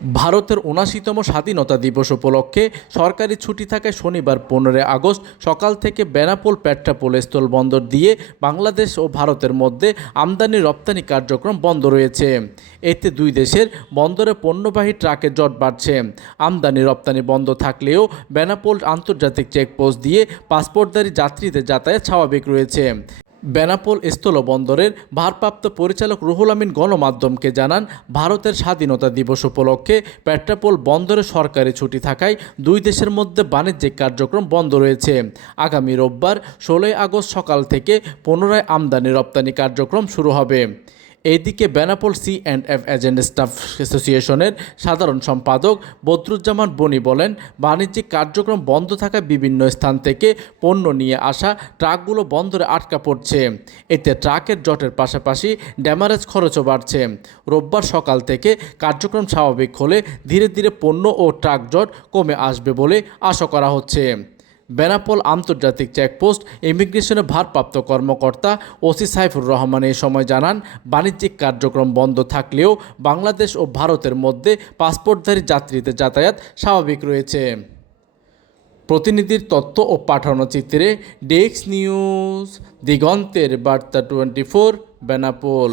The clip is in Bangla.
ভারতের ৭৯তম স্বাধীনতা দিবস উপলক্ষে সরকারি ছুটি থাকায় শনিবার ১৫ আগস্ট সকাল থেকে বেনাপোল পেট্রাপোল স্থলবন্দর দিয়ে বাংলাদেশ ও ভারতের মধ্যে আমদানি রপ্তানি কার্যক্রম বন্ধ রয়েছে। এতে দুই দেশের বন্দরে পণ্যবাহী ট্রাকের জট বাড়ছে। আমদানি রপ্তানি বন্ধ থাকলেও বেনাপোল আন্তর্জাতিক চেকপোস্ট দিয়ে পাসপোর্টধারী যাত্রীদের যাতায়াত স্বাভাবিক রয়েছে। বেনাপোল স্থলবন্দরের ভারপ্রাপ্ত পরিচালক রুহুল আমিন গণমাধ্যমকে জানান, ভারতের স্বাধীনতা দিবস উপলক্ষে পেট্রাপোল বন্দরে সরকারি ছুটি থাকায় দুই দেশের মধ্যে বাণিজ্যিক কার্যক্রম বন্ধ রয়েছে। আগামী রোববার ১৬ আগস্ট সকাল থেকে পুনরায় আমদানি রপ্তানি কার্যক্রম শুরু হবে। এদিকে বেনাপোল সি&এফ এজেন্ট স্টাফ অ্যাসোসিয়েশনের সাধারণ সম্পাদক বদরুজ্জামান বনি বলেন, বাণিজ্যিক কার্যক্রম বন্ধ থাকায় বিভিন্ন স্থান থেকে পণ্য নিয়ে আসা ট্রাকগুলো বন্দরে আটকা পড়ছে। এতে ট্রাকের জটের পাশাপাশি ড্যামারেজ খরচও বাড়ছে। রোববার সকাল থেকে কার্যক্রম স্বাভাবিক হলে ধীরে ধীরে পণ্য ও ট্রাক জট কমে আসবে বলে আশা করা হচ্ছে। বেনাপোল আন্তর্জাতিক চেকপোস্ট ইমিগ্রেশনের ভারপ্রাপ্ত কর্মকর্তা ওসি সাইফুর রহমান এই সময় জানান, বাণিজ্যিক কার্যক্রম বন্ধ থাকলেও বাংলাদেশ ও ভারতের মধ্যে পাসপোর্টধারী যাত্রীদের যাতায়াত স্বাভাবিক রয়েছে। প্রতিনিধির তথ্য ও পাঠানো চিত্রে ডেস্ক নিউজ, দিগন্তের বার্তা 24, বেনাপোল।